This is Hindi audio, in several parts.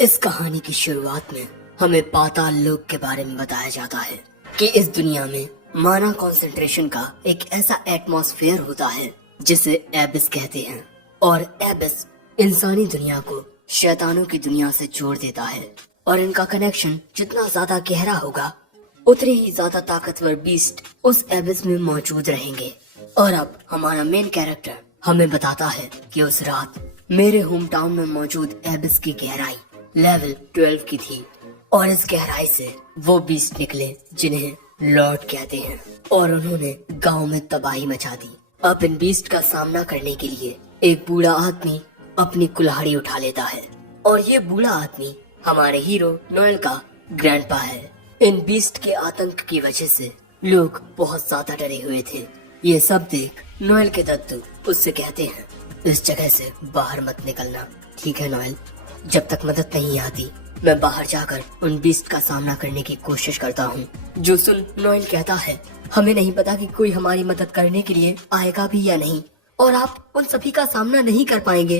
इस कहानी की शुरुआत में हमें पाताल लोक के बारे में बताया जाता है कि इस दुनिया में माना कंसंट्रेशन का एक ऐसा एटमॉस्फेयर होता है जिसे एबिस कहते हैं, और एबिस इंसानी दुनिया को शैतानों की दुनिया से जोड़ देता है, और इनका कनेक्शन जितना ज्यादा गहरा होगा उतने ही ज्यादा ताकतवर बीस्ट उस एबिस में मौजूद रहेंगे। और अब हमारा मेन कैरेक्टर हमें बताता है कि उस रात मेरे होम टाउन में मौजूद एबिस की गहराई लेवल 12 की थी, और इस गहराई से वो बीस्ट निकले जिन्हें लॉर्ड कहते हैं, और उन्होंने गांव में तबाही मचा दी। अब इन बीस्ट का सामना करने के लिए एक बूढ़ा आदमी अपनी कुल्हाड़ी उठा लेता है, और ये बूढ़ा आदमी हमारे हीरो नोएल का ग्रैंडपा है। इन बीस्ट के आतंक की वजह से लोग बहुत ज्यादा डरे हुए थे। ये सब देख नोएल के दद्दू उससे कहते हैं, इस जगह से बाहर मत निकलना, ठीक है नोएल? जब तक मदद नहीं आती मैं बाहर जाकर उन बीस्ट का सामना करने की कोशिश करता हूँ। जो सुन नोएल कहता है, हमें नहीं पता कि कोई हमारी मदद करने के लिए आएगा भी या नहीं, और आप उन सभी का सामना नहीं कर पाएंगे।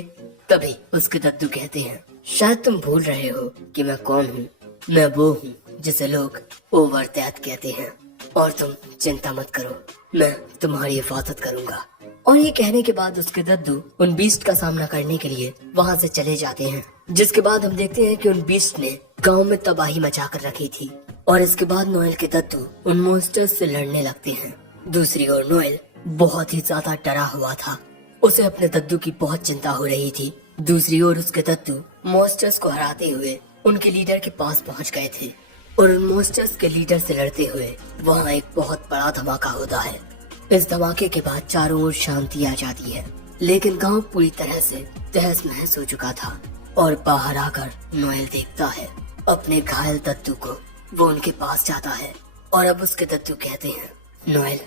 तभी उसके दद्दू कहते हैं, शायद तुम भूल रहे हो कि मैं कौन हूँ। मैं वो हूँ जिसे लोग ओवरदैट कहते हैं, और तुम चिंता मत करो, मैं तुम्हारी हिफाजत करूंगा। और ये कहने के बाद उसके दद्दू उन बीस्ट का सामना करने के लिए वहाँ से चले जाते हैं। जिसके बाद हम देखते हैं कि उन बीस्ट ने गांव में तबाही मचा कर रखी थी, और इसके बाद नोएल के दद्दू उन मॉन्स्टर्स से लड़ने लगते हैं। दूसरी ओर नोएल बहुत ही ज्यादा डरा हुआ था, उसे अपने दद्दू की बहुत चिंता हो रही थी। दूसरी ओर उसके दद्दू मॉन्स्टर्स को हराते हुए उनके लीडर के पास पहुँच गए थे, और उन मॉन्स्टर्स के लीडर से लड़ते हुए वहाँ एक बहुत बड़ा धमाका होता है। इस धमाके के बाद चारों ओर शांति आ जाती है, लेकिन गांव पूरी तरह से तहस नहस हो चुका था। और बाहर आकर नोएल देखता है अपने घायल दद्दू को। वो उनके पास जाता है, और अब उसके दद्दू कहते हैं, नोएल,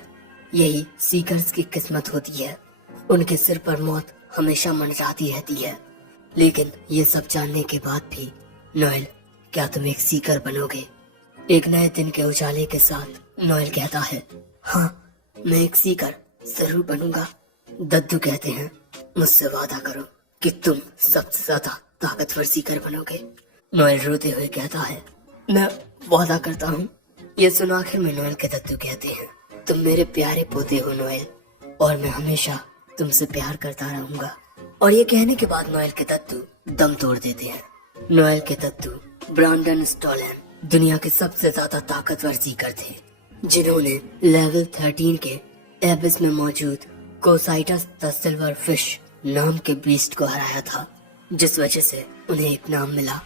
यही सीकर्स की किस्मत होती है, उनके सिर पर मौत हमेशा मंडराती रहती है। लेकिन ये सब जानने के बाद भी नोएल, क्या तुम एक सीकर बनोगे? एक नए दिन के उजाले के साथ नोएल कहता है, हाँ, मैं एक सीकर जरूर बनूंगा। दद्दू कहते हैं, मुझसे वादा करो कि तुम सबसे ज्यादा ताकतवर सीकर बनोगे। नोएल रोते हुए कहता है, मैं वादा करता हूँ। ये सुन आखिर में नोएल के दद्दू कहते हैं, तुम मेरे प्यारे पोते हो नोएल, और मैं हमेशा तुमसे प्यार करता रहूंगा। और ये कहने के बाद नोएल के दद्दू दम तोड़ देते हैं। नोएल के दद्दू ब्रांडन स्टॉलन दुनिया के सबसे ज्यादा ताकतवर सीकर थे, जिन्होंने लेवल 13 के एबिस में मौजूद कोसाइटस द सिल्वर फिश नाम के बीस्ट को हराया था, जिस वजह से उन्हें एक नाम मिला,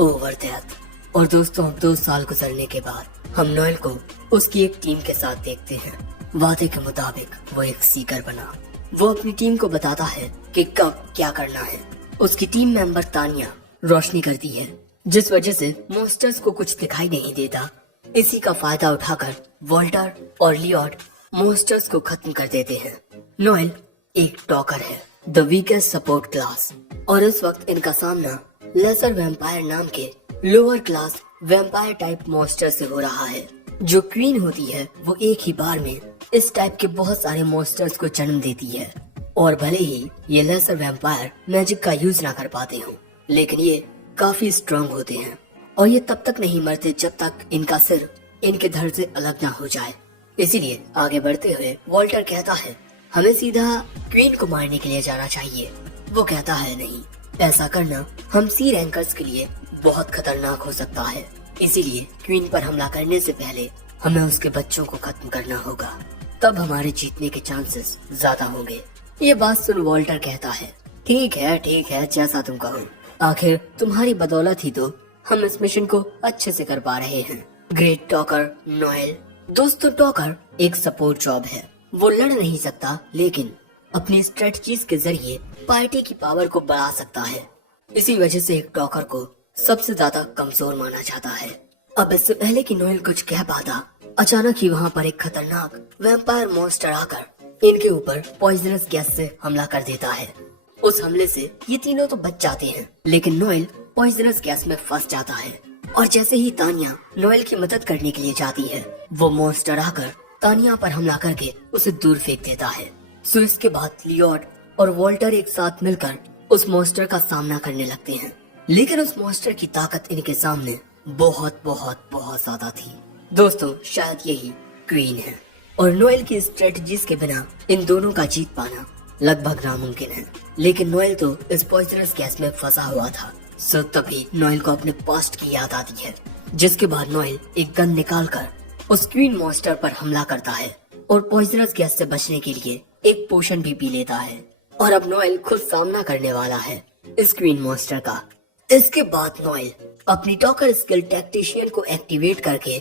ओवरदैट। और दोस्तों, अब 2 साल गुजरने के बाद हम नोएल को उसकी एक टीम के साथ देखते हैं। वादे के मुताबिक वो एक सीकर बना। वो अपनी टीम को बताता है कि कब क्या करना है। उसकी टीम मेंबर तानिया रोशनी करती है, जिस वजह से मॉन्स्टर्स को कुछ दिखाई नहीं देता। इसी का फायदा उठाकर वॉल्टर और लियोट मॉन्स्टर्स को खत्म कर देते हैं। नोएल एक टॉकर है, द वीकेस्ट सपोर्ट क्लास, और इस वक्त इनका सामना लेसर वैम्पायर नाम के lower class vampire type monster से हो रहा है। जो क्वीन होती है वो एक ही बार में इस टाइप के बहुत सारे मॉन्स्टर्स को जन्म देती है, और भले ही ये लेसर वैम्पायर मैजिक का यूज ना कर पाते हो, लेकिन ये काफी स्ट्रांग होते हैं, और ये तब तक नहीं मरते जब तक इनका सिर इनके धड़ से अलग ना हो जाए। इसीलिए आगे बढ़ते हुए वॉल्टर कहता है, हमें सीधा क्वीन को मारने के लिए जाना चाहिए। वो कहता है, नहीं, ऐसा करना हम सी रैंकर्स के लिए बहुत खतरनाक हो सकता है। इसीलिए क्वीन पर हमला करने से पहले हमें उसके बच्चों को खत्म करना होगा, तब हमारे जीतने के चांसेस ज्यादा होंगे। ये बात सुन वॉल्टर कहता है, ठीक है, जैसा तुम कहो। आखिर तुम्हारी बदौलत ही तो हम इस मिशन को अच्छे से कर पा रहे हैं। Great talker Noel. दोस्तों, टॉकर एक सपोर्ट जॉब है। वो लड़ नहीं सकता, लेकिन अपनी स्ट्रेटजीज के जरिए पार्टी की पावर को बढ़ा सकता है। इसी वजह से एक टॉकर को सबसे ज्यादा कमजोर माना जाता है। अब इससे पहले कि नोएल कुछ कह पाता, अचानक ही वहाँ पर एक खतरनाक वैम्पायर मॉन्स्टर आकर इनके ऊपर पॉइजनस गैस से हमला कर देता है। उस हमले से ये तीनों तो बच जाते हैं, लेकिन नोएल पॉइजनस गैस में फंस जाता है। और जैसे ही तानिया नोएल की मदद करने के लिए जाती है, वो मॉन्स्टर आकर तानिया पर हमला करके उसे दूर फेंक देता है। सो इसके बाद लियोट और वॉल्टर एक साथ मिलकर उस मॉन्स्टर का सामना करने लगते हैं। लेकिन उस मॉन्स्टर की ताकत इनके सामने बहुत बहुत बहुत ज्यादा थी। दोस्तों, शायद यही क्वीन है और नोएल की स्ट्रेटजीज के बिना इन दोनों का जीत पाना लगभग नामुमकिन है। लेकिन नोएल तो इस पॉइजनस गैस में फंसा हुआ था। सो तभी नोएल को अपने पास्ट की याद आती है, जिसके बाद नोएल एक गन निकालकर उस क्वीन मॉन्स्टर पर हमला करता है और पॉइजनस गैस से बचने के लिए एक पोशन भी पी लेता है। और अब नोएल खुद सामना करने वाला है इस क्वीन मॉन्स्टर का। इसके बाद नोएल अपनी टॉकर स्किल टैक्टिशियन को एक्टिवेट करके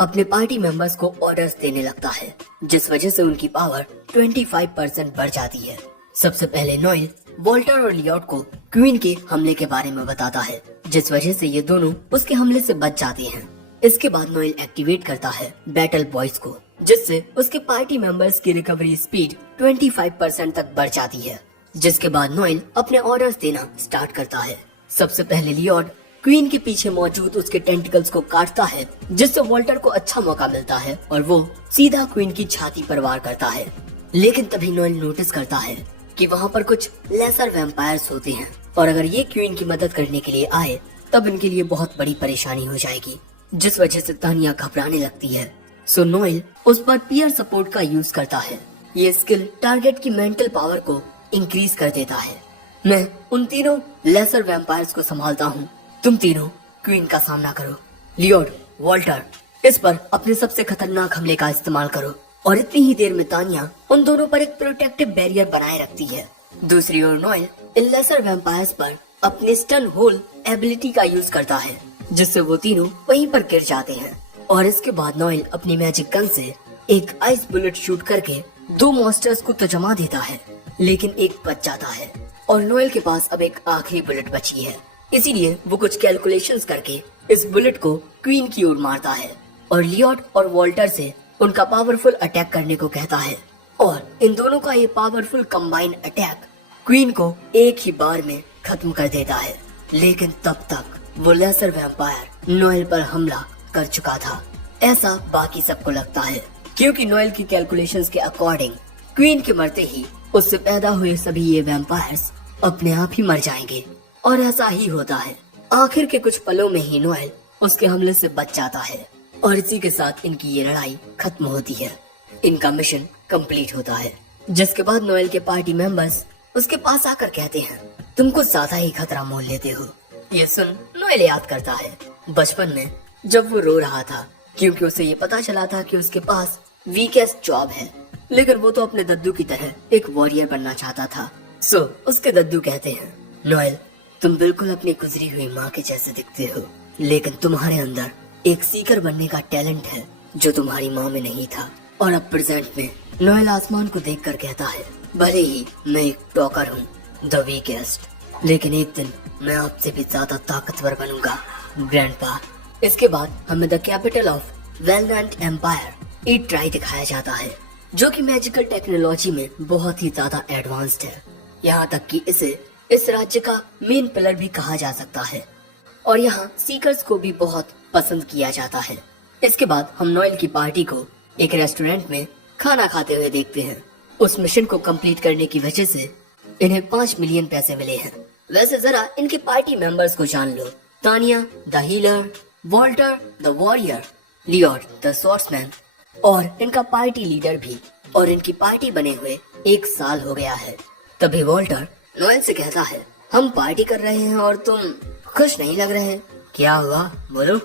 अपने पार्टी मेंबर्स को ऑर्डर्स देने लगता है, जिस वजह से उनकी पावर 25% बढ़ जाती है। सबसे पहले नोएल वॉल्टर और लियोट को क्वीन के हमले के बारे में बताता है, जिस वजह से ये दोनों उसके हमले से बच जाते हैं। इसके बाद नोएल एक्टिवेट करता है बैटल बॉयज को, जिससे उसके पार्टी मेंबर्स की रिकवरी स्पीड 25% तक बढ़ जाती है। जिसके बाद नोएल अपने ऑर्डर्स देना स्टार्ट करता है। सबसे पहले लियोट क्वीन के पीछे मौजूद उसके टेंटिकल्स को काटता है, जिससे वॉल्टर को अच्छा मौका मिलता है और वो सीधा क्वीन की छाती पर वार करता है। लेकिन तभी नोएल नोटिस करता है कि वहाँ पर कुछ लेसर वैम्पायर्स होते हैं और अगर ये क्वीन की मदद करने के लिए आए तब इनके लिए बहुत बड़ी परेशानी हो जाएगी, जिस वजह से तानिया घबराने लगती है। सो नोएल उस पर पीयर सपोर्ट का यूज करता है। ये स्किल टारगेट की मेंटल पावर को इंक्रीज कर देता है। मैं उन तीनों लेसर वैम्पायर्स को संभालता हूँ, तुम तीनों क्वीन का सामना करो। लियोट, वॉल्टर, इस पर अपने सबसे खतरनाक हमले का इस्तेमाल करो। और इतनी ही देर में तानिया उन दोनों पर एक प्रोटेक्टिव बैरियर बनाए रखती है। दूसरी ओर नोएल इन लेसर वैम्पायर्स पर अपने स्टन होल एबिलिटी का यूज करता है, जिससे वो तीनों वहीं पर गिर जाते हैं। और इसके बाद नोएल अपनी मैजिक गन से एक आइस बुलेट शूट करके दो मॉन्स्टर्स को तो जमा देता है, लेकिन एक बच जाता है और नोएल के पास अब एक आखिरी बुलेट बची है। इसीलिए वो कुछ कैलकुलेशंस करके इस बुलेट को क्वीन की ओर मारता है और लियोट और वॉल्टर से उनका पावरफुल अटैक करने को कहता है। और इन दोनों का ये पावरफुल कंबाइन अटैक क्वीन को एक ही बार में खत्म कर देता है। लेकिन तब तक वो लेसर वैम्पायर नोएल पर हमला कर चुका था, ऐसा बाकी सबको लगता है, क्योंकि नोएल की कैलकुलेशंस के अकॉर्डिंग क्वीन के मरते ही उससे पैदा हुए सभी ये वैम्पायर्स अपने आप ही मर जाएंगे। और ऐसा ही होता है। आखिर के कुछ पलों में ही नोएल उसके हमले से बच जाता है और इसी के साथ इनकी ये लड़ाई खत्म होती है। इनका मिशन कंप्लीट होता है, जिसके बाद नोएल के पार्टी मेंबर्स उसके पास आकर कहते हैं, तुम कुछ ज्यादा ही खतरा मोल लेते हो। ये सुन नोएल याद करता है बचपन में जब वो रो रहा था, क्योंकि उसे ये पता चला था कि उसके पास वीकेस्ट जॉब है, लेकिन वो तो अपने दद्दू की तरह एक वॉरियर बनना चाहता था। सो उसके दद्दू कहते हैं, नोएल तुम बिल्कुल अपनी गुजरी हुई माँ के जैसे दिखते हो, लेकिन तुम्हारे अंदर एक सीकर बनने का टैलेंट है जो तुम्हारी माँ में नहीं था। और अब प्रेजेंट में नोएल आसमान को देखकर कहता है, भले ही मैं एक टॉकर हूँ, द वीकेस्ट, लेकिन एक दिन मैं आपसे भी ज्यादा ताकतवर बनूंगा, ग्रैंडपा। इसके बाद हमें द कैपिटल ऑफ वेलनांट एम्पायर ईट्राई दिखाया जाता है, जो कि मैजिकल टेक्नोलॉजी में बहुत ही ज्यादा एडवांस्ड है। यहाँ तक कि इसे इस राज्य का मेन पिलर भी कहा जा सकता है और यहाँ सीकर्स को भी बहुत पसंद किया जाता है। इसके बाद हम नोएल की पार्टी को एक रेस्टोरेंट में खाना खाते हुए देखते हैं। उस मिशन को कंप्लीट करने की वजह से इन्हें 5 मिलियन पैसे मिले हैं। वैसे जरा इनके पार्टी मेंबर्स को जान लो, Tania the healer, Walter the warrior, Leot the swordsman और इनका पार्टी लीडर भी। और इनकी पार्टी बने हुए 1 साल हो गया है। तभी वॉल्टर नोएल से कहता है, हम पार्टी कर रहे हैं और तुम खुश नहीं लग रहे हैं, क्या हुआ बोलो?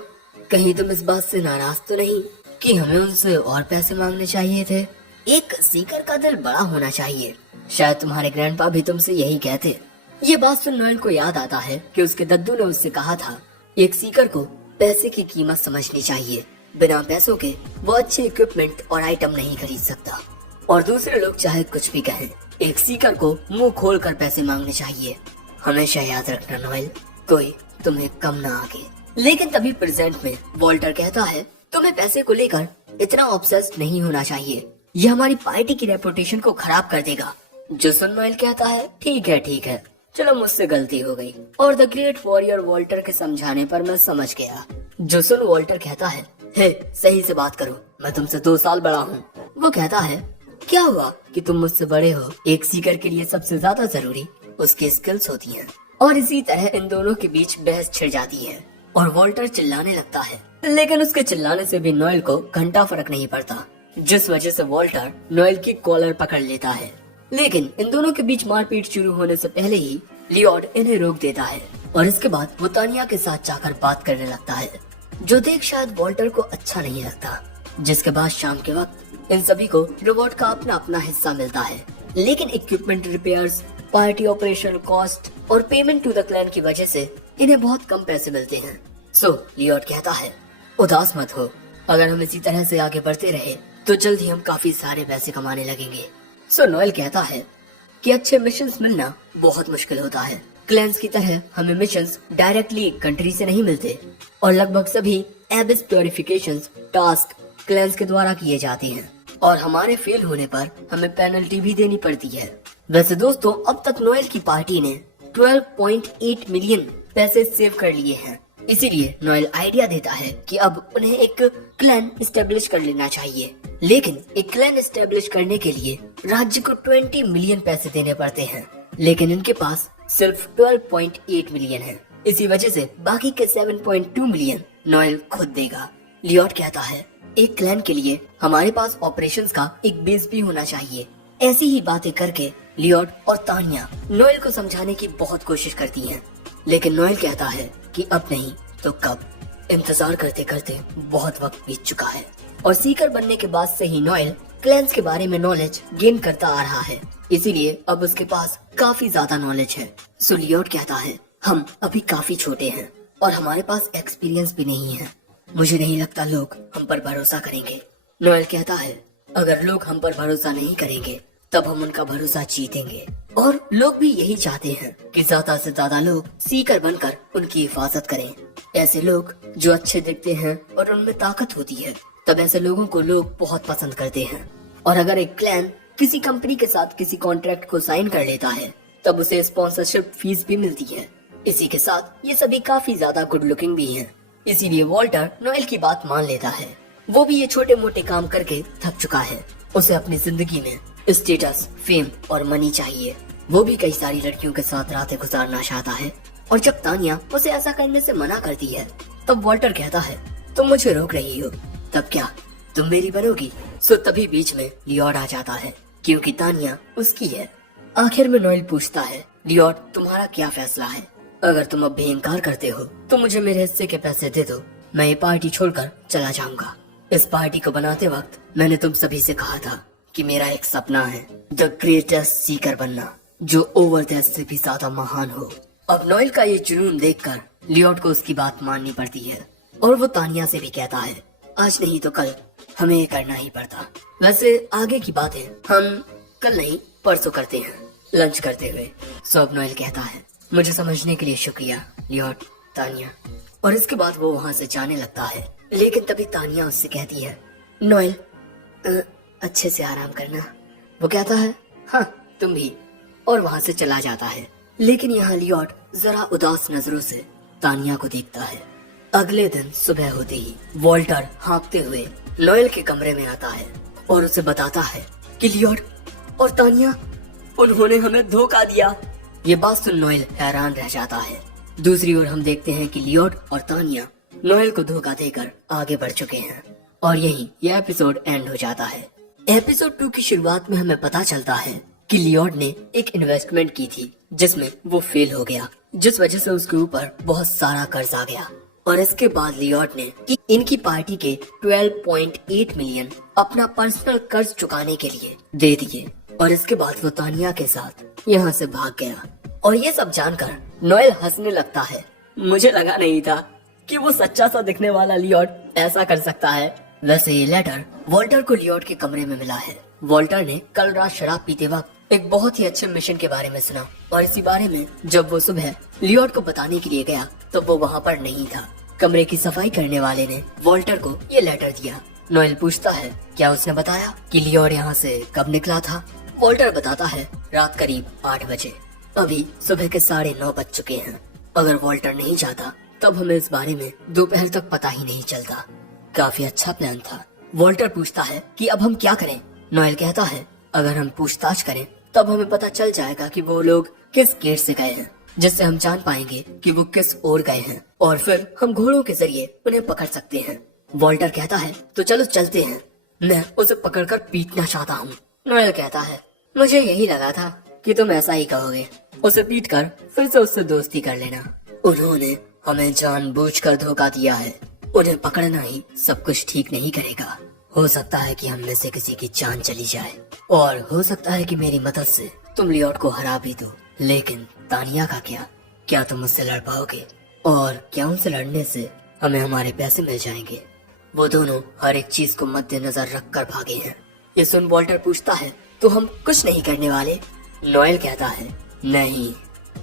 कहीं तुम इस बात से नाराज तो नहीं कि हमें उनसे और पैसे मांगने चाहिए थे? एक सीकर का दिल बड़ा होना चाहिए, शायद तुम्हारे ग्रैंडपा भी तुमसे यही कहते। ये बात सुन नोएल को याद आता है कि उसके दद्दू ने उससे कहा था, एक सीकर को पैसे की कीमत समझनी चाहिए, बिना पैसों के वो अच्छे इक्विपमेंट और आइटम नहीं खरीद सकता। और दूसरे लोग चाहे कुछ भी कहें, एक सीकर को मुंह खोल कर पैसे मांगने चाहिए। हमेशा याद रखना नोएल, कोई तुम्हें कम ना आके। लेकिन तभी प्रेजेंट में वॉल्टर कहता है, तुम्हें पैसे को लेकर इतना ऑब्सेस्ड नहीं होना चाहिए, ये हमारी पार्टी की रेपुटेशन को खराब कर देगा। जो सुन नोएल कहता है, ठीक है, चलो मुझसे गलती हो गई। और द ग्रेट वॉरियर वॉल्टर के समझाने पर मैं समझ गया। जो सुन वॉल्टर कहता है, हे सही से बात करो, मैं तुमसे 2 साल बड़ा हूँ। वो कहता है, क्या हुआ कि तुम मुझसे बड़े हो? एक सीकर के लिए सबसे ज्यादा जरूरी उसकी स्किल्स होती हैं। और इसी तरह इन दोनों के बीच बहस छिड़ जाती है और वॉल्टर चिल्लाने लगता है, लेकिन उसके चिल्लाने से भी नोएल को घंटा फर्क नहीं पड़ता, जिस वजह से वॉल्टर नोएल की कॉलर पकड़ लेता है। लेकिन इन दोनों के बीच मारपीट शुरू होने से पहले ही लियोड इन्हें रोक देता है और इसके बाद वो तानिया के साथ जाकर बात करने लगता है, जो देख शायद वॉल्टर को अच्छा नहीं लगता। जिसके बाद शाम के वक्त इन सभी को रिवॉर्ड का अपना अपना हिस्सा मिलता है, लेकिन equipment repairs, party operation cost और पेमेंट टू द क्लैन की वजह से इन्हें बहुत कम पैसे मिलते हैं। सो लियोड कहता है, उदास मत हो, अगर हम इसी तरह से आगे बढ़ते रहे तो जल्द ही हम काफी सारे पैसे कमाने लगेंगे। सो नोएल कहता है कि अच्छे मिशंस मिलना बहुत मुश्किल होता है। क्लैंस की तरह हमें मिशंस डायरेक्टली कंट्री से नहीं मिलते और लगभग सभी एबिस प्योरिफिकेशंस टास्क क्लैंस के द्वारा किए जाते हैं और हमारे फेल होने पर हमें पेनल्टी भी देनी पड़ती है। वैसे दोस्तों, अब तक नोएल की पार्टी ने 12.8 मिलियन पैसे सेव कर लिए हैं। इसीलिए नोएल आइडिया देता है कि अब उन्हें एक क्लैन एस्टेब्लिश कर लेना चाहिए, लेकिन एक क्लैन एस्टेब्लिश करने के लिए राज्य को 20 मिलियन पैसे देने पड़ते हैं, लेकिन इनके पास सिर्फ 12.8 मिलियन है। इसी वजह से बाकी के 7.2 मिलियन नोएल खुद देगा। लियोड कहता है, एक क्लैन के लिए हमारे पास ऑपरेशंस का एक बेस भी होना चाहिए। ऐसी ही बातें करके लियोड और तानिया नोएल को समझाने की बहुत कोशिश करती हैं, लेकिन नोएल कहता है कि अब नहीं तो कब। इंतजार करते करते बहुत वक्त बीत चुका है और सीकर बनने के बाद से ही नोएल क्लैंस के बारे में नॉलेज गेन करता आ रहा है, इसीलिए अब उसके पास काफी ज्यादा नॉलेज है। सो लियोड कहता है, हम अभी काफी छोटे हैं और हमारे पास एक्सपीरियंस भी नहीं है, मुझे नहीं लगता लोग हम पर भरोसा करेंगे। नोएल कहता है, अगर लोग हम पर भरोसा नहीं करेंगे तब हम उनका भरोसा जीतेंगे और लोग भी यही चाहते हैं कि ज्यादा से ज्यादा लोग सीकर बनकर उनकी हिफाजत करें। ऐसे लोग जो अच्छे दिखते हैं और उनमें ताकत होती है, तब ऐसे लोगों को लोग बहुत पसंद करते हैं। और अगर एक क्लैन किसी कंपनी के साथ किसी कॉन्ट्रैक्ट को साइन कर लेता है तब उसे स्पॉन्सरशिप फीस भी मिलती है। इसी के साथ ये सभी काफी ज्यादा गुड लुकिंग भी हैं। इसीलिए वॉल्टर नोएल की बात मान लेता है। वो भी ये छोटे मोटे काम करके थक चुका है, उसे अपनी जिंदगी में स्टेटस, फेम और मनी चाहिए। वो भी कई सारी लड़कियों के साथ रातें गुजारना चाहता है और जब तानिया उसे ऐसा करने से मना करती है तब वॉल्टर कहता है, तुम मुझे रोक रही हो, तब क्या तुम मेरी बनोगी? सो तभी बीच में लियोड आ जाता है, क्योंकि तानिया उसकी है। आखिर में नोएल पूछता है, लियोड तुम्हारा क्या फैसला है? अगर तुम अब भी इनकार करते हो तो मुझे मेरे हिस्से के पैसे दे दो, मैं ये पार्टी छोड़कर चला जाऊंगा। इस पार्टी को बनाते वक्त मैंने तुम सभी से कहा था कि मेरा एक सपना है द ग्रेटेस्ट सीकर बनना, जो ओवरडेथ से भी ज्यादा महान हो। अब नोएल का ये जुनून देखकर लियोड को उसकी बात माननी पड़ती है और वो तानिया से भी कहता है, आज नहीं तो कल हमें ये करना ही पड़ता। वैसे आगे की बातें हम कल नहीं परसों करते हैं लंच करते हुए। सो अब नोएल कहता है, मुझे समझने के लिए शुक्रिया लियोड, तानिया। और इसके बाद वो वहाँ से जाने लगता है, लेकिन तभी तानिया उससे कहती है, नोएल अच्छे से आराम करना। वो कहता है, हाँ तुम भी, और वहाँ से चला जाता है। लेकिन यहाँ लियोड जरा उदास नजरों से तानिया को देखता है। अगले दिन सुबह होते ही वॉल्टर हाँकते हुए नोएल के कमरे में आता है और उसे बताता है कि लियोड और तानिया, उन्होंने हमें धोखा दिया। ये बात सुन नोएल हैरान रह जाता है। दूसरी ओर हम देखते हैं कि लियोड और तानिया नोएल को धोखा देकर आगे बढ़ चुके हैं और यही यह एपिसोड एंड हो जाता है। एपिसोड 2 की शुरुआत में हमें पता चलता है कि लियोड ने एक इन्वेस्टमेंट की थी जिसमें वो फेल हो गया, जिस वजह से उसके ऊपर बहुत सारा कर्ज आ गया। और इसके बाद लियोड ने इनकी पार्टी के 12.8 मिलियन अपना पर्सनल कर्ज चुकाने के लिए दे दिए और इसके बाद वो तानिया के साथ यहाँ से भाग गया। और ये सब जानकर नोएल हंसने लगता है। मुझे लगा नहीं था कि वो सच्चा सा दिखने वाला लियोड ऐसा कर सकता है। वैसे ये लेटर वॉल्टर को लियोड के कमरे में मिला है। वॉल्टर ने कल रात शराब पीते वक्त एक बहुत ही अच्छे मिशन के बारे में सुना और इसी बारे में जब वो सुबह लियोड को बताने के लिए गया तो वो वहाँ पर नहीं था। कमरे की सफाई करने वाले ने वॉल्टर को ये लेटर दिया। नोएल पूछता है, क्या उसने बताया कि लियोड यहाँ से कब निकला था? वॉल्टर बताता है, रात करीब 8 बजे। अभी सुबह के 9:30 बज चुके हैं। अगर वॉल्टर नहीं जाता तब हमें इस बारे में दोपहर तक पता ही नहीं चलता। काफी अच्छा प्लान था। वॉल्टर पूछता है कि अब हम क्या करें? नोएल कहता है, अगर हम पूछताछ करें तब हमें पता चल जाएगा कि वो लोग किस गेट से गए हैं जिससे हम जान पाएंगे कि वो किस ओर गए हैं और फिर हम घोड़ों के जरिए उन्हें पकड़ सकते हैं। वॉल्टर कहता है तो चलो चलते हैं, मैं उसे पकड़कर पीटना चाहता हूँ। नोएल कहता है मुझे यही लगा था कि तुम ऐसा ही कहोगे, उसे पीटकर फिर से उससे दोस्ती कर लेना। उन्होंने हमें जानबूझकर धोखा दिया है, उन्हें पकड़ना ही सब कुछ ठीक नहीं करेगा। हो सकता है कि हम में से किसी की जान चली जाए और हो सकता है कि मेरी मदद से तुम लियोट को हरा भी दो, लेकिन तानिया का क्या तुम उससे लड़ पाओगे? और क्या उनसे लड़ने से हमें हमारे पैसे मिल जाएंगे? वो दोनों हर एक चीज को मद्देनजर रख कर भागे हैं। ये सुन वॉल्टर पूछता है तो हम कुछ नहीं करने वाले? नोएल कहता है नहीं,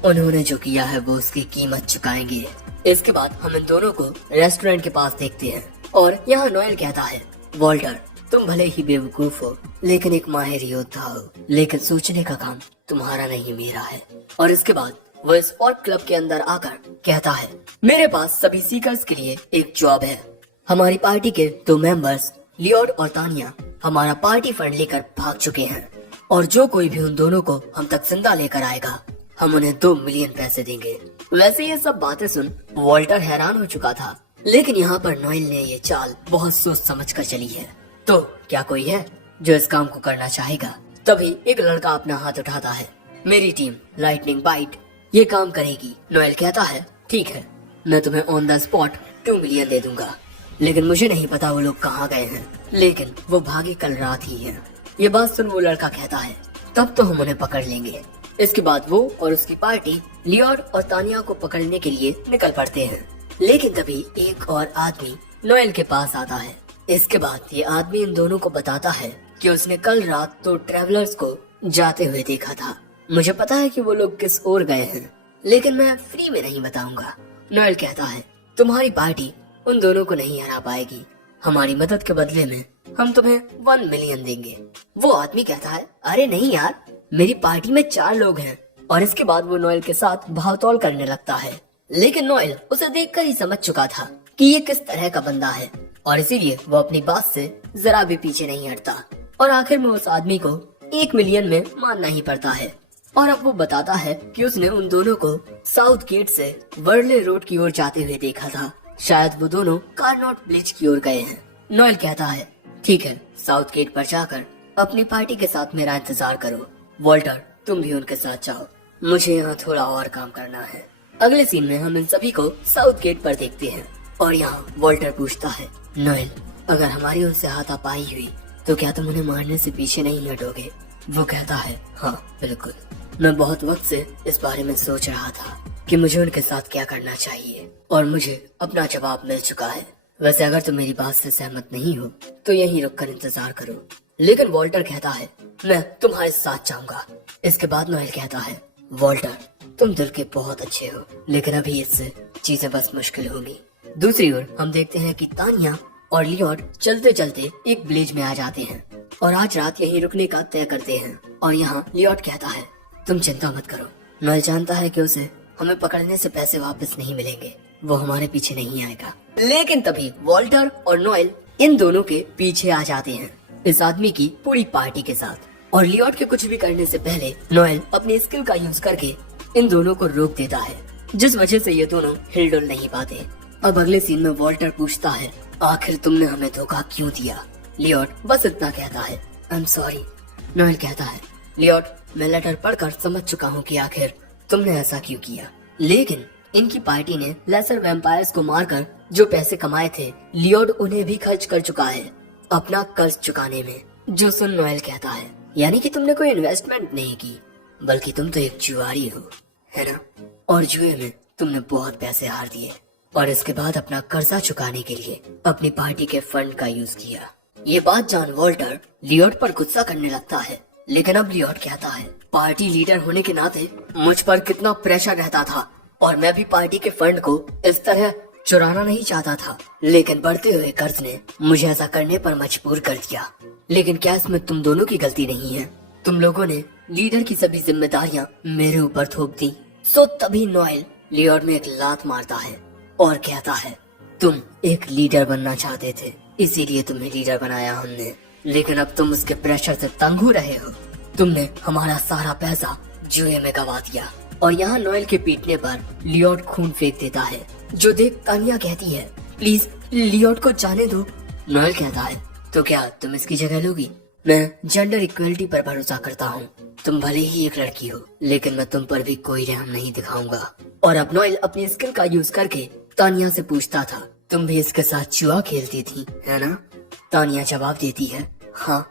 उन्होंने जो किया है वो उसकी कीमत चुकाएंगे। इसके बाद हम इन दोनों को रेस्टोरेंट के पास देखते हैं और यहाँ नोएल कहता है वॉल्टर तुम भले ही बेवकूफ हो लेकिन एक माहिर योद्धा हो, लेकिन सोचने का काम तुम्हारा नहीं मेरा है। और इसके बाद वो स्पोर्ट क्लब के अंदर आकर कहता है मेरे पास सभी सीकर्स के लिए एक जॉब है। हमारी पार्टी के 2 मेंबर्स लियोट और तानिया हमारा पार्टी फंड लेकर भाग चुके हैं और जो कोई भी उन दोनों को हम तक जिंदा लेकर आएगा हम उन्हें 2 मिलियन पैसे देंगे। वैसे ये सब बातें सुन वॉल्टर हैरान हो चुका था, लेकिन यहाँ पर नोएल ने ये चाल बहुत सोच समझ कर चली है। तो क्या कोई है जो इस काम को करना चाहेगा? तभी एक लड़का अपना हाथ उठाता है। मेरी टीम लाइटनिंग बाइट ये काम करेगी। नोएल कहता है ठीक है, मैं तुम्हें ऑन द स्पॉट 2 मिलियन दे दूंगा, लेकिन मुझे नहीं पता वो लोग कहाँ गए हैं, लेकिन वो भागे कल रात ही है। ये बात सुन वो लड़का कहता है तब तो हम उन्हें पकड़ लेंगे। इसके बाद वो और उसकी पार्टी लियोट और तानिया को पकड़ने के लिए निकल पड़ते हैं, लेकिन तभी एक और आदमी नोएल के पास आता है। इसके बाद ये आदमी इन दोनों को बताता है कि उसने कल रात 2 ट्रैवलर्स को जाते हुए देखा था। मुझे पता है कि वो लोग किस ओर गए हैं, लेकिन मैं फ्री में नहीं बताऊंगा। नोएल कहता है तुम्हारी पार्टी उन दोनों को नहीं हरा पाएगी, हमारी मदद के बदले में हम तुम्हें 1 मिलियन देंगे। वो आदमी कहता है अरे नहीं यार, मेरी पार्टी में 4 लोग हैं। और इसके बाद वो नोएल के साथ भावतौल करने लगता है, लेकिन नोएल उसे देखकर ही समझ चुका था कि ये किस तरह का बंदा है और इसीलिए वो अपनी बात से जरा भी पीछे नहीं हटता और आखिर में उस आदमी को 1 मिलियन में मानना ही पड़ता है। और अब वो बताता है कि उसने उन दोनों को साउथ गेट से वर्ले रोड की ओर जाते हुए देखा था। शायद वो दोनों कार्नॉट ब्रिज की ओर गए हैं। नोएल कहता है ठीक है, साउथ गेट पर जाकर अपनी पार्टी के साथ मेरा इंतजार करो। वॉल्टर तुम भी उनके साथ जाओ, मुझे यहाँ थोड़ा और काम करना है। अगले सीन में हम इन सभी को साउथ गेट पर देखते हैं और यहाँ वॉल्टर पूछता है नोएल अगर हमारी उनसे हाथापाई हुई तो क्या तुम उन्हें मारने से पीछे नहीं हटोगे? वो कहता है हाँ बिल्कुल, मैं बहुत वक्त से इस बारे में सोच रहा था कि मुझे उनके साथ क्या करना चाहिए और मुझे अपना जवाब मिल चुका है। वैसे अगर तुम मेरी बात से सहमत नहीं हो तो यहीं रुककर इंतजार करो। लेकिन वॉल्टर कहता है मैं तुम्हारे साथ जाऊंगा। इसके बाद नोएल कहता है वॉल्टर तुम दिल के बहुत अच्छे हो, लेकिन अभी इससे चीजें बस मुश्किल होंगी। दूसरी ओर हम देखते हैं कि तानिया और लियोट चलते चलते एक विलेज में आ जाते हैं और आज रात यहीं रुकने का तय करते हैं। और यहाँ लियोट कहता है तुम चिंता मत करो, नोएल जानता है कि उसे हमें पकड़ने से पैसे वापस नहीं मिलेंगे, वो हमारे पीछे नहीं आएगा। लेकिन तभी वॉल्टर और नोएल इन दोनों के पीछे आ जाते हैं इस आदमी की पूरी पार्टी के साथ। और लियोट के कुछ भी करने से पहले नोएल अपनी स्किल का यूज करके इन दोनों को रोक देता है, जिस वजह से ये दोनों हिलडुल नहीं पाते। अब अगले सीन में वॉल्टर पूछता है आखिर तुमने हमें धोखा क्यों दिया? लियोट बस इतना कहता है आई एम सॉरी। नोएल कहता है लियोट मैं लेटर पढ़कर समझ चुका हूँ कि आखिर तुमने ऐसा क्यों किया, लेकिन इनकी पार्टी ने लेसर वैम्पायर्स को मारकर जो पैसे कमाए थे लियोट उन्हें भी खर्च कर चुका है अपना कर्ज चुकाने में। जो सुन नोएल कहता है यानी कि तुमने कोई इन्वेस्टमेंट नहीं की, बल्कि तुम तो एक जुआरी हो, है ना? और जुए में तुमने बहुत पैसे हार दिए और इसके बाद अपना कर्जा चुकाने के लिए अपनी पार्टी के फंड का यूज किया। ये बात जान वॉल्टर लियोट पर गुस्सा करने लगता है, लेकिन अब लियोट कहता है पार्टी लीडर होने के नाते मुझ पर कितना प्रेशर रहता था और मैं भी पार्टी के फंड को इस तरह चुराना नहीं चाहता था, लेकिन बढ़ते हुए कर्ज ने मुझे ऐसा करने पर मजबूर कर दिया। लेकिन क्या इसमें तुम दोनों की गलती नहीं है? तुम लोगों ने लीडर की सभी जिम्मेदारियां मेरे ऊपर थोप दी। सो तभी नोएल लियोट में एक लात मारता है और कहता है तुम एक लीडर बनना चाहते थे, इसीलिए तुम्हें लीडर बनाया हमने, लेकिन अब तुम उसके प्रेशर से तंग हो रहे हो। तुमने हमारा सारा पैसा जुए में गवा दिया और यहाँ नोएल के पीटने पर लियोट खून फेंक देता है, जो देख तानिया कहती है प्लीज लियोट को जाने दो। नोएल कहता है तो क्या तुम इसकी जगह लोगी? मैं जेंडर इक्वलिटी पर भरोसा करता हूँ। तुम भले ही एक लड़की हो, लेकिन मैं तुम पर भी कोई रहम नहीं दिखाऊंगा। और अब नोएल अपनी स्किल का यूज करके तानिया से पूछता था तुम भी इसके साथ जुआ खेलती थी है ना? तानिया जवाब देती है हाँ,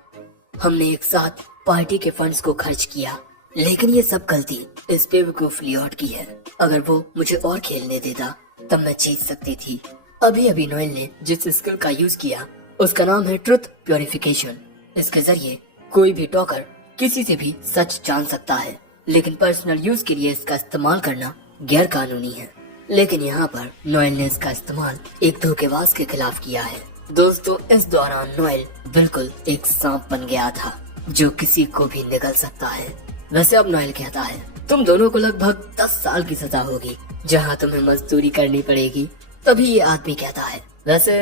हमने एक साथ पार्टी के फंड्स को खर्च किया, लेकिन ये सब गलती इस बेवकूफ लियोट की है। अगर वो मुझे और खेलने देता तब मैं जीत सकती थी। अभी अभी नोएल ने जिस स्किल का यूज किया उसका नाम है ट्रुथ प्योरिफिकेशन। इसके जरिए कोई भी टॉकर किसी से भी सच जान सकता है, लेकिन पर्सनल यूज के लिए इसका इस्तेमाल करना गैर कानूनी है। लेकिन यहाँ पर नोएल ने इसका इस्तेमाल एक धोखेबाज के खिलाफ किया है। दोस्तों, इस दौरान नोएल बिल्कुल एक सांप बन गया था जो किसी को भी निगल सकता है। वैसे अब नोएल कहता है तुम दोनों को लगभग 10 साल की सजा होगी, जहाँ तुम्हें मजदूरी करनी पड़ेगी। तभी ये आदमी कहता है वैसे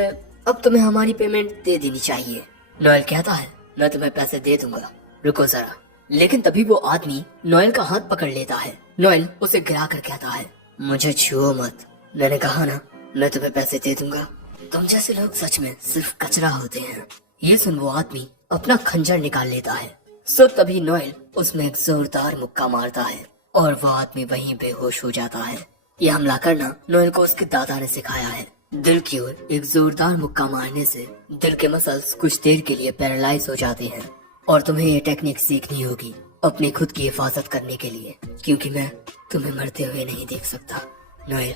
अब तुम्हें हमारी पेमेंट दे देनी चाहिए। नोएल कहता है मैं तुम्हें पैसे दे दूंगा, रुको जरा। लेकिन तभी वो आदमी नोएल का हाथ पकड़ लेता है। नोएल उसे गिरा कर कहता है मुझे छुओ मत, मैंने कहा ना मैं तुम्हें पैसे दे दूंगा। तुम जैसे लोग सच में सिर्फ कचरा होते हैं। ये सुन वो आदमी अपना खंजर निकाल लेता है। सो तभी नोएल उसमें एक जोरदार मुक्का मारता है और वो आदमी वहीं बेहोश हो जाता है। ये हमला करना नोएल को उसके दादा ने सिखाया है। दिल की ओर एक जोरदार मुक्का मारने से दिल के मसल्स कुछ देर के लिए पैरालाइज हो जाते हैं और तुम्हें ये टेक्निक सीखनी होगी अपनी खुद की हिफाजत करने के लिए, क्योंकि मैं तुम्हें मरते हुए नहीं देख सकता नोएल।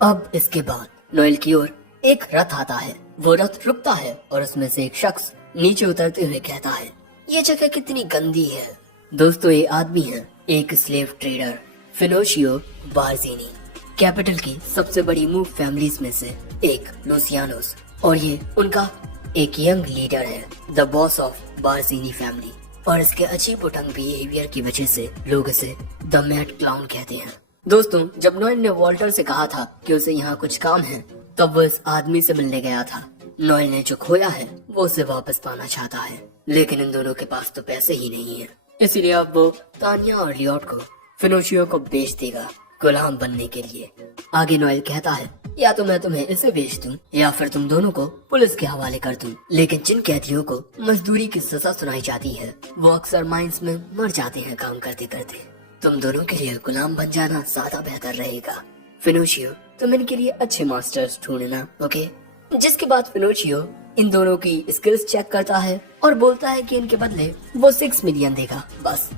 अब इसके बाद नोएल की ओर एक रथ आता है। वो रथ रुकता है और उसमें से एक शख्स नीचे उतरते हुए कहता है ये जगह कितनी गंदी है। दोस्तों, ये आदमी है एक स्लेव ट्रेडर फिनोशियो बार्जीनी, कैपिटल की सबसे बड़ी मूव फैमिलीज में से एक लुसियानोस, और ये उनका एक यंग लीडर है, द बॉस ऑफ बार्जीनी फैमिली। और इसके अजीब उटंग बिहेवियर की वजह से लोग इसे द मैड क्लाउन कहते हैं। दोस्तों, जब नोएल ने वॉल्टर से कहा था कि उसे यहाँ कुछ काम है, तब वो इस आदमी से मिलने गया था। नोएल ने जो खोया है वो उसे वापस पाना चाहता है, लेकिन इन दोनों के पास तो पैसे ही नहीं है। इसीलिए अब वो तानिया और लियोट को फिनोशियो को बेच देगा गुलाम बनने के लिए। आगे नोएल कहता है या तो मैं तुम्हें इसे बेच दूं या फिर तुम दोनों को पुलिस के हवाले कर दूं। लेकिन जिन कैदियों को मजदूरी की सजा सुनाई जाती है वो अक्सर माइंस में मर जाते हैं काम करते करते। तुम दोनों के लिए गुलाम बन जाना ज्यादा बेहतर रहेगा। फिनोशियो, तुम इनके लिए अच्छे मास्टर्स ढूंढना, ओके? जिसके बाद फिनोशियो इन दोनों की स्किल्स चेक करता है और बोलता है कि इनके बदले वो 6 मिलियन देगा, बस।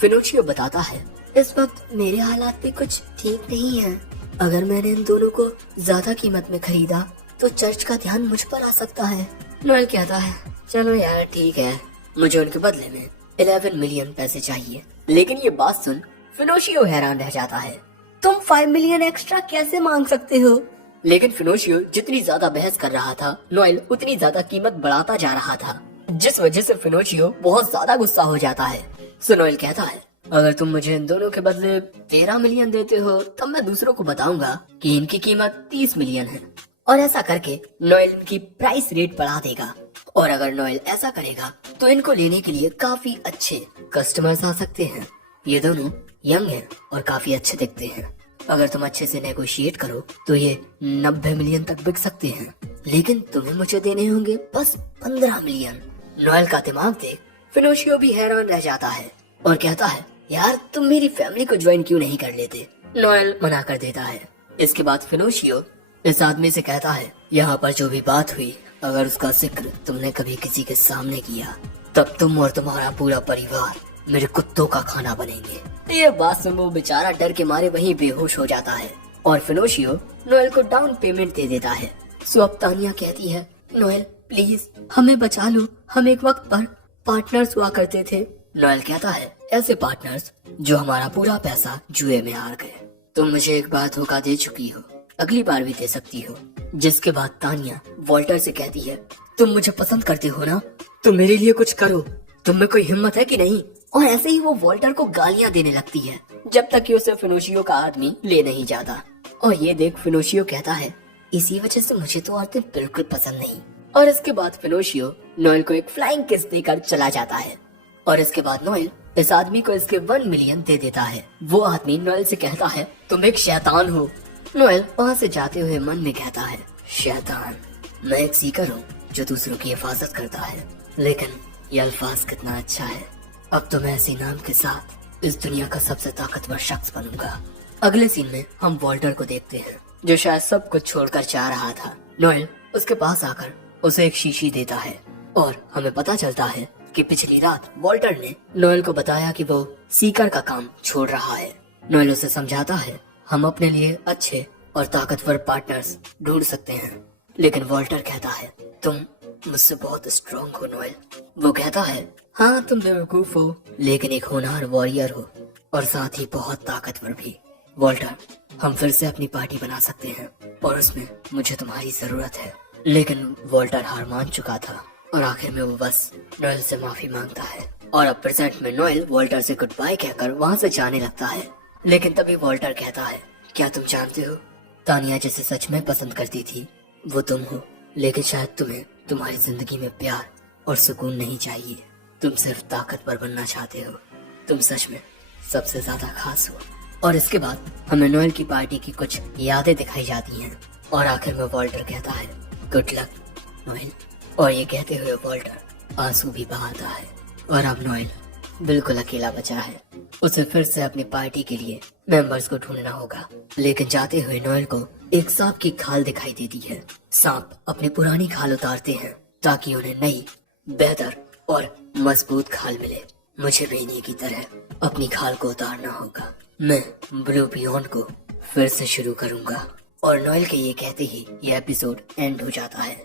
फिनोशियो बताता है इस वक्त मेरे हालात भी कुछ ठीक नहीं है। अगर मैंने इन दोनों को ज्यादा कीमत में खरीदा तो चर्च का ध्यान मुझ पर आ सकता है। नोएल कहता है चलो यार ठीक है, मुझे उनके बदले में 11 मिलियन पैसे चाहिए। लेकिन ये बात सुन फिनोशियो हैरान रह जाता है, तुम 5 मिलियन एक्स्ट्रा कैसे मांग सकते हो? लेकिन फिनोशियो जितनी ज्यादा बहस कर रहा था, नोएल उतनी ज्यादा कीमत बढ़ाता जा रहा था, जिस वजह से फिनोशियो बहुत ज्यादा गुस्सा हो जाता है। सो नोएल कहता है अगर तुम मुझे इन दोनों के बदले 13 मिलियन देते हो तब मैं दूसरों को बताऊंगा कि इनकी कीमत 30 मिलियन है। और ऐसा करके नोएल की प्राइस रेट बढ़ा देगा। और अगर नोएल ऐसा करेगा तो इनको लेने के लिए काफी अच्छे कस्टमर्स आ सकते हैं। ये दोनों यंग हैं और काफी अच्छे दिखते हैं। अगर तुम अच्छे से नेगोशिएट करो तो ये 90 मिलियन तक बिक सकते हैं, लेकिन तुम्हें मुझे देने होंगे बस 15 मिलियन। नोएल का दिमाग देख फिनोशियो भी हैरान रह जाता है और कहता है यार तुम मेरी फैमिली को ज्वाइन क्यों नहीं कर लेते? नोएल मना कर देता है। इसके बाद फिनोशियो इस आदमी से कहता है यहाँ पर जो भी बात हुई, अगर उसका जिक्र तुमने कभी किसी के सामने किया तब तुम और तुम्हारा पूरा परिवार मेरे कुत्तों का खाना बनेंगे। ये बात सुन वो बेचारा डर के मारे वहीं बेहोश हो जाता है और फिनोशियो नोएल को डाउन पेमेंट दे देता है। सो अब तानिया कहती है नोएल प्लीज हमें बचा लो, हम एक वक्त पर पार्टनर्स हुआ करते थे। नोएल कहता है ऐसे पार्टनर्स जो हमारा पूरा पैसा जुए में हार गए। तुम मुझे एक बार धोखा दे चुकी हो, अगली बार भी दे सकती हो। जिसके बाद तानिया वॉल्टर से कहती है तुम मुझे पसंद करते हो ना, तो मेरे लिए कुछ करो, तुम में कोई हिम्मत है कि नहीं? और ऐसे ही वो वॉल्टर को गालियां देने लगती है जब तक कि उसे फिनोशियो का आदमी ले नहीं जाता। और ये देख फिनोशियो कहता है इसी वजह से मुझे तो औरतें बिल्कुल पसंद नहीं। और इसके बाद फिनोशियो नोएल को एक फ्लाइंग किस देकर चला जाता है। और इसके बाद नोएल इस आदमी को इसके 1 मिलियन दे देता है। वो आदमी नोएल से कहता है तुम एक शैतान हो। नोएल वहाँ से जाते हुए मन में कहता है शैतान, मैं एक सीकर हूँ जो दूसरों की हिफाजत करता है, लेकिन ये अल्फाज कितना अच्छा है। अब तो मैं इसी नाम के साथ इस दुनिया का सबसे ताकतवर शख्स बनूंगा। अगले सीन में हम वॉल्टर को देखते हैं जो शायद सब कुछ छोड़कर जा रहा था। नोएल उसके पास आकर उसे एक शीशी देता है और हमें पता चलता है कि पिछली रात वॉल्टर ने नोएल को बताया कि वो सीकर का काम छोड़ रहा है। नोएल उसे समझाता है हम अपने लिए अच्छे और ताकतवर पार्टनर्स ढूंढ सकते हैं, लेकिन वॉल्टर कहता है तुम मुझसे बहुत स्ट्रॉन्ग हो नोएल। वो कहता है हाँ तुम बेवकूफ हो, लेकिन एक होनहार वॉरियर हो और साथ ही बहुत ताकतवर भी। वॉल्टर, हम फिर से अपनी पार्टी बना सकते हैं और उसमें मुझे तुम्हारी जरूरत है। लेकिन वॉल्टर हार मान चुका था और आखिर में वो बस नोएल से माफी मांगता है और अब प्रेजेंट में नोएल वॉल्टर से गुड बाय कहकर वहाँ से जाने लगता है। लेकिन तभी वॉल्टर कहता है क्या तुम जानते हो, तानिया जिसे सच में पसंद करती थी वो तुम हो, लेकिन शायद तुम्हें तुम्हारी जिंदगी में प्यार और सुकून नहीं चाहिए। तुम सिर्फ ताकतवर बनना चाहते हो। तुम सच में सबसे ज्यादा खास हो। और इसके बाद हमें नोएल की पार्टी की कुछ यादें दिखाई जाती हैं और आखिर में वॉल्टर कहता है गुड लक नोएल। और ये कहते हुए वॉल्टर आंसू भी बहाता है और अब नोएल बिल्कुल अकेला बचा है। उसे फिर से अपनी पार्टी के लिए मेंबर्स को ढूंढना होगा। लेकिन जाते हुए नोएल को एक सांप की खाल दिखाई देती है। सांप अपनी पुरानी खाल उतारते हैं ताकि उन्हें नई, बेहतर और मजबूत खाल मिले। मुझे भी इन्हीं की तरह अपनी खाल को उतारना होगा। मैं ब्लू बियॉन्ड को फिर से शुरू करूंगा। और नोएल के ये कहते ही ये एपिसोड एंड हो जाता है।